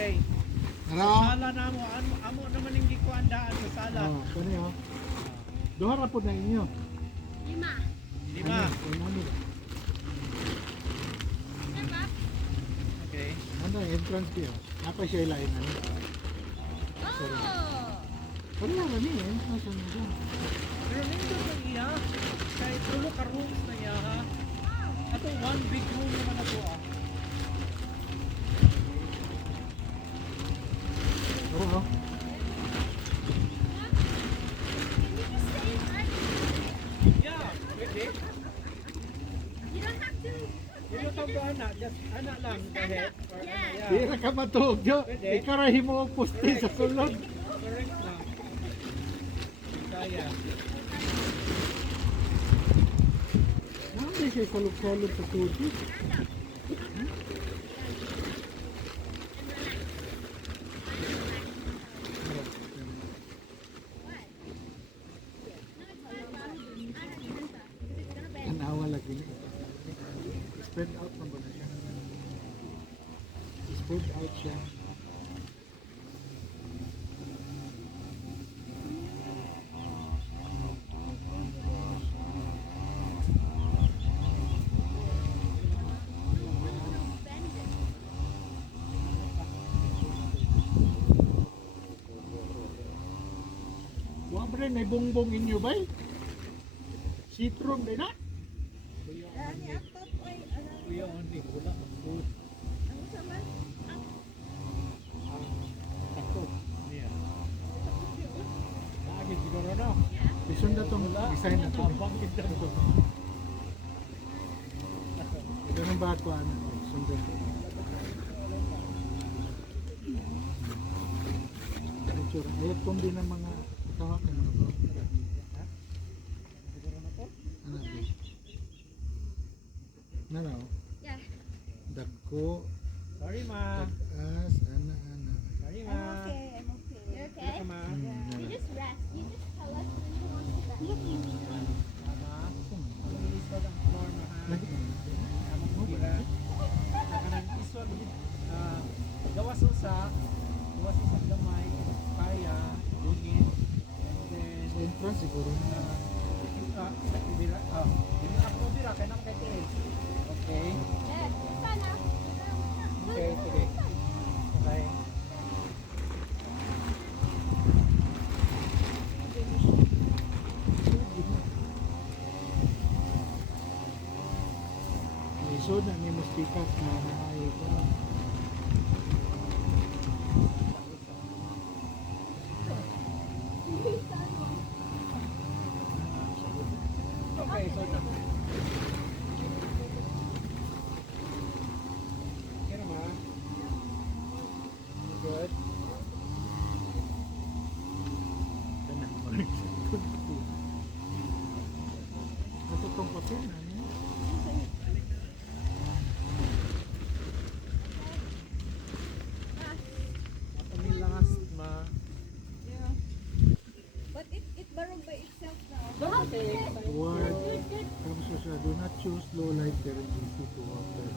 Okay. Ano? Sala na mo. Amo naman yung gikuandaan sa sala. Oh, kani oh. Duha ra pud na inyo. 5. 5. Ano? Diba? Okay. Ano entrance fee? Apa siya ilain ano? Oh! Pero lang ni entrance ano siya. Pero nito ang iya. Kay tulo ka rooms na iya ha. Ato one big room naman ako ah. Pero oh. Can you just stay in front? Yeah, pwede. You don't have to. You don't have to anak. Just anak lang. Stand Dahil. up. Yes. Di ra ka matug jo. Pwede. Ikaw ra himo og poste sa sulod. Correct na. Kaya. Nabi siya salog-salog sa tubig. Tanawa lagi ni. Spread out man ba na siya? Spread out siya. Wa ba rin may bongbong inyo ba? Citron din na? Kuya only. Wala. Food. Tako. Yeah. Lagi siguro no. Bison na tong design na to. Abang kita to. Ito nang ba ako ano? Sundan to. Picture. Ayat kong din ng mga tawag ng mga bro. Siguro na po. Ano to? Ano? Yeah. Dagko. Sorry ma. Tagas. Ana. Sorry ma. I'm okay. You okay? Sige, ma. You just rest. You just tell us when you want to rest. Mama. Ang isod ang floor na ha. Among mula. Kanang isod. Gawas usa. Gawas usa gamay. Kaya. Unit. And then. Entrance siguro. Dira. Dira ako dira. Kaya nang kay Okay. Yes. Sana. Okay, sige. Okay. Isod na ni mas pick up na naayo ko. Okay, so na. Kira ma. Good. Kanang Ito tong papel na niya. Ako ni last ma. Yeah. But it borrowed by itself now. Okay. Word comes to siya, do not choose low light tendency to water.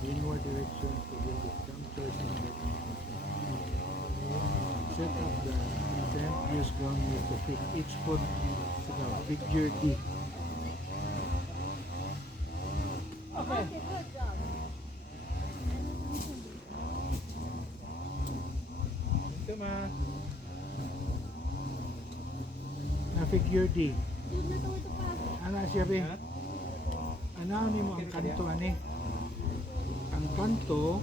Inward direction to build the junctures and set up the tent, use ground wheel to fit each foot to the figure D. Okay. Good job. Ito ma. Na figure D. Dude, natuto pa. Ano siya be? Ano ni mo ang kanto ani? Ang kanto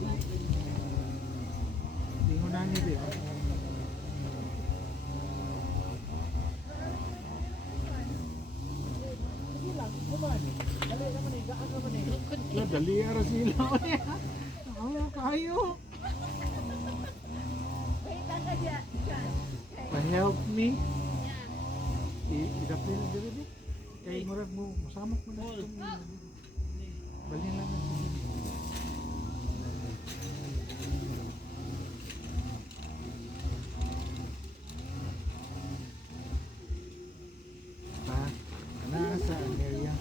lingunan ni be. Sige lang. Kuman. Dali naman eh. Gaan naman eh. La dali ara sila. Ano kayo? Wait, ang kaya. Pa-help me. Yeah. Idapin diri di. Kay murag mo masamok mo na itong balin lang na siya. Pa, nasa ang area.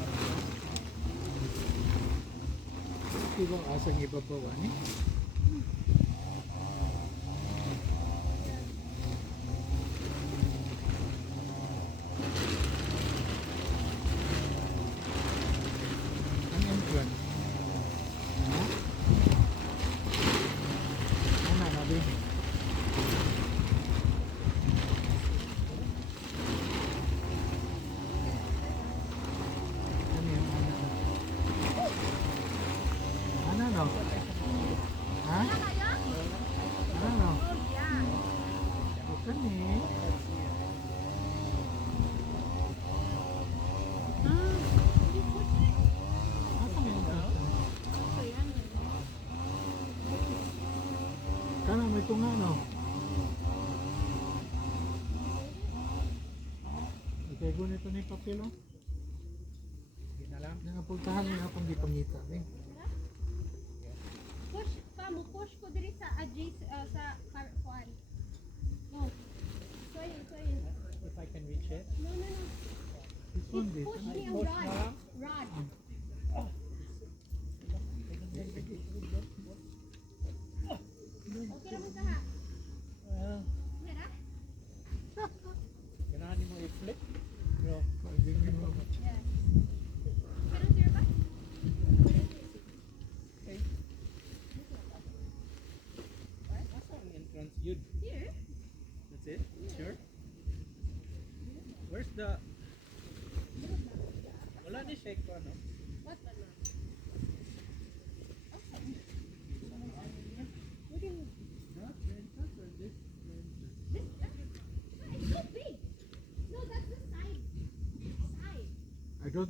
Di ba asang ibabaw ani? Ano? Ha? Ano? Bukan eh. Asa may entrance? Kanan may tunga no? Okay, gunito ni papel oh. Hindi na lang. Nakapultahan niya akong gipangita eh. Push pa mo, push ko diri sa sa kuan. No. Sorry. If I can reach it. No. This one this. Push me ang Push rod. na lang. Rod. Okay naman sa ha. Well, Mira? ganahan mo i-flip. Pero, Yes. Pero sir ba? okay. Asa ang entrance yun? Here? That's it? Sure? Where's the... Wala ni shake ko, ano? What ba na? What do you mean? This? It's so big. No, that's the side.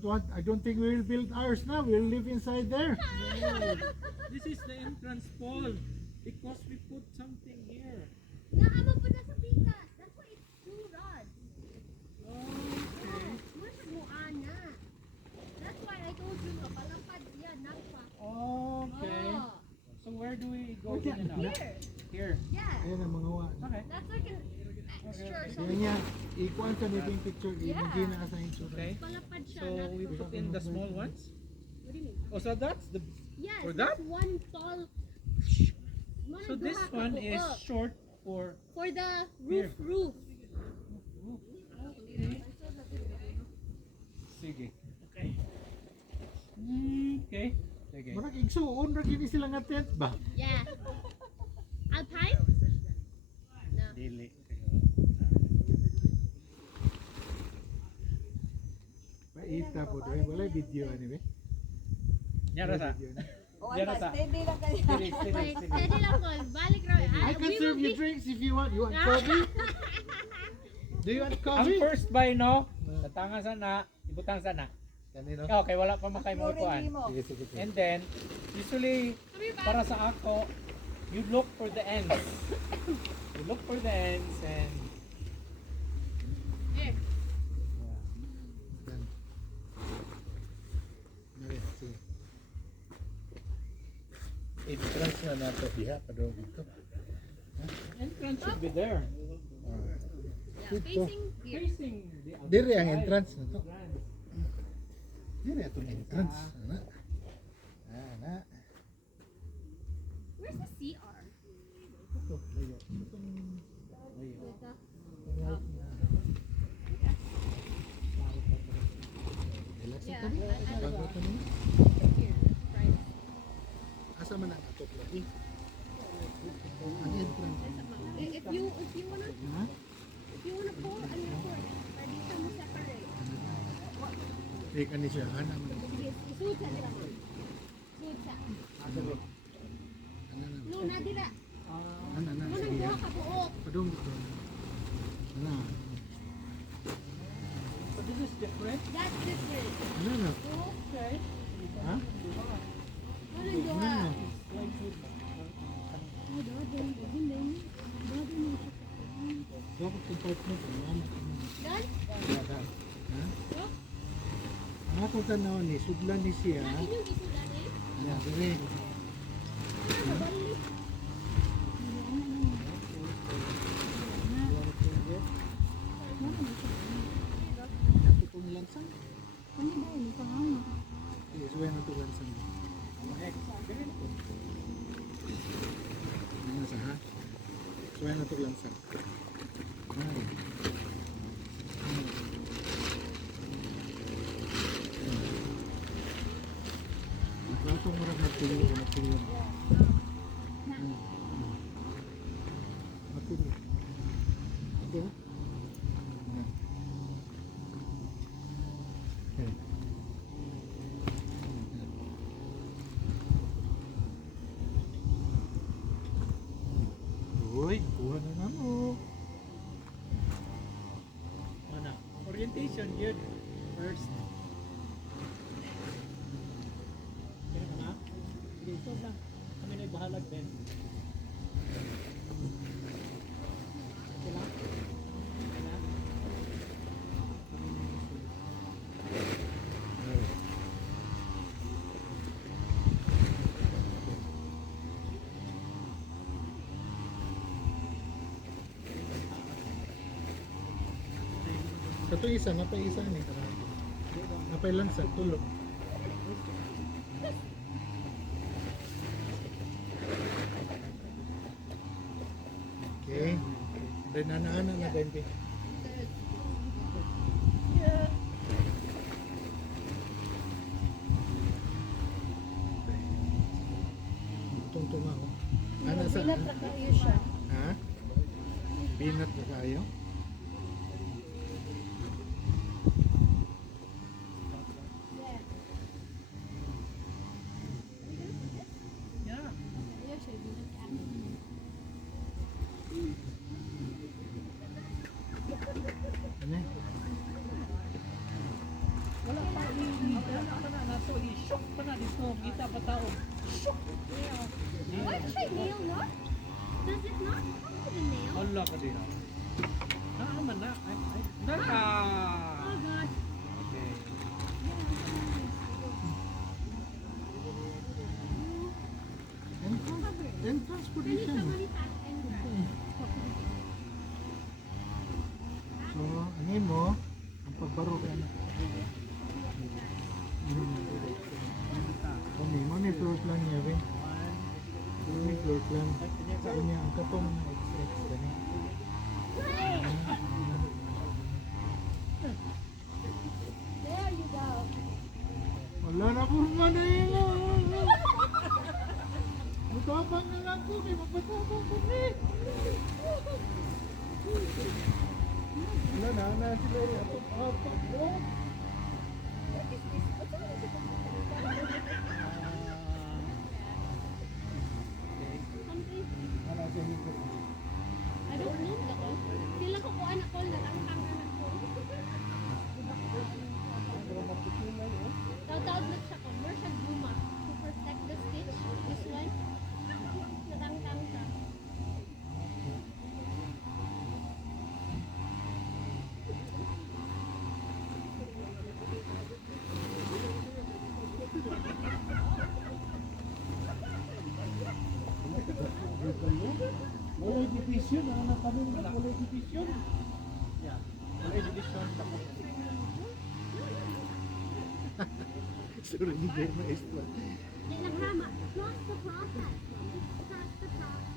Side. I don't think we will build ours now. We'll live inside there. This is the entrance, Paul. Because we put something here. Naama po na sa bigas. That's why it's two rods. Okay. Masag mo ana. That's why I told you nga palapad yan, napa. Okay. Oh, So where do we go in and out? here. Here. Yeah. Ayan ang mga wa. Okay. That's like an extra or Kaya something. niya, ikuan sa nitong picture, Yeah. imagine na sa insurance. Okay. Palapad siya. So not- we put in the small ones. What do you mean? Oh, so that's the... Yes, For that's that? one tall. So this one is short for... for the Here. roof. Sige. Okay. Okay. Sige. Marag igsuon ra gini sila nga tent ba? Yeah. Alpine? No. Dili. Paita po dre, wala video ani be. Nyara sa. Video na. O, Yan ano, na sa. steady lang kayo. Steady, steady, Wait, steady. steady lang ko. Balik raw. I can serve you drinks if you want. You want coffee? Do you want Ang coffee? first buy, no? Tatanga sana, ibutang sana. Kanino? Okay, wala pa makay mo Flooring kuan. mo. Sige, sige, sige. And then, usually, para sa ako, you look for the ends. You look for the ends and... Here. Yan. Okay, sige. Entrance na nato diha padong dito. Entrance should be there. Yeah, facing here. Facing the outside. Dire ang entrance na to. Dire atong entrance. Ana. Ana. Where's the CR? Ito, layo. Itong layo. Dito. Relax Yeah, ka ni. I- Bago to ni. Here. Right. Asa man ang atok lagi? Ang entrance. If you wanna Ha? pull, ano yung pull? Or dito mo separate. Di kani siya ana man. Sige, isusa nila mo. Susa. Ano na? No, na dila. Ana na. Mo nang Sige. duha ka buok. Padung dito. Ana. So this is different. That's different. Ana na. Okay. Ha? Mo nang duha. Ana. Dapat compartment ano? Done? Ha? Yo? Ang ako tanaw ni sudlan ni siya. Na inyong isudan eh. Ana dire. Ano ba bali? Nato pong lansang. Yes, when nato lansang. Ano sa ha? So when nato lansang. Ay. Nato mo ra magtuyo, magtuyo. Magtuyo. Ito. position yun. First. Kaya ka na? Sige, stop lang. Kami na ibahalag din. Okay lang? Okay na? Kami na ibahalag. Satu isa, napay isa ni. Napay lang sa tulo. Okay. Dan anak-anak na ganti. Tungtong ako. Ana sa Binat na kayo siya. ha? Binat na kayo? Yeah. Yeah. Yeah, siya binat ka. Ano? Wala pa wala pa na nato i-shock pa na dito. Kita pa tao. Why should I nail not? Does it not come with a nail? Hala ka din. Man na. Naka. Oh god. Okay. Entrance po din Ganito siya. kami sa entrance. So, ano mo? Ang pagbaro ka na. Mami floor plan niya, Win. Mami floor plan. Sabi niya, ang katong XX gani. There you go. Wala na purma na yun. Magkabang na lang ko, may magpatapang ko ni. Wala na sila yung apak-apak ko. Something. Wala siya higit. I don't know the call. Sila ko kuha na call na lang ang anak ko. Tawag na siya ko. More siya guma. To protect the stitch. This one. Natangtang siya. Wala division, anak kami wala division. Yeah. Wala division tapos. Surrender na isla. Yan ang hama. Trust the process. Trust the process.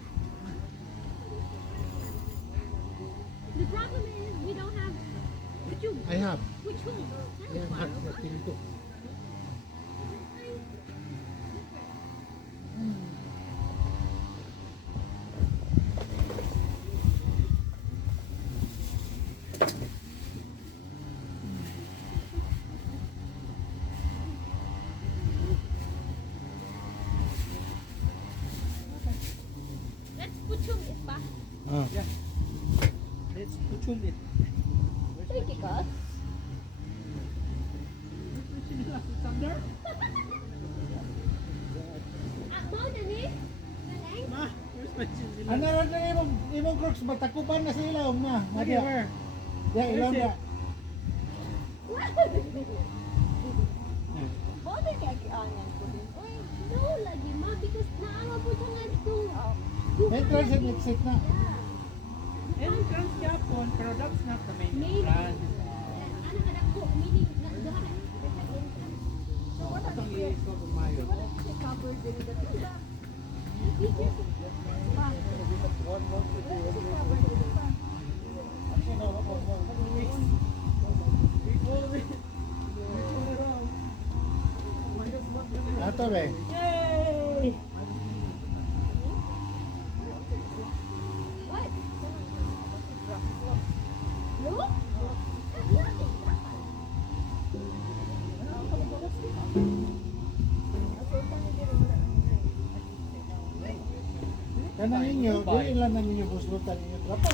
The problem is we don't have which you I have. which one? Ayan, hot na tinto. Let's put you it back. Ah. Yeah. Let's puchum it. Pretty cut. Thunder? Mo na ni. Galing. Ma, where's my chinchilla? Ano rin na imong crooks, magtakupan na sa ilaw na. Okay, where? Ya, ilaw Where's na. it? Bode kaya kiangan ko din. Uy, No lagi ma because naawa po siya nga to. Entrance and exit na. Entrance Japon, pero that's not the main Maybe. entrance. Ano ka ko meaning na duha na so what are Itong the i-iko kumayo. what are the covered din the tula? Actually, no, we pull it. Ato be. Yay! What? No? Kanang inyo, di ilan na ninyo buslutan ninyo. Dapat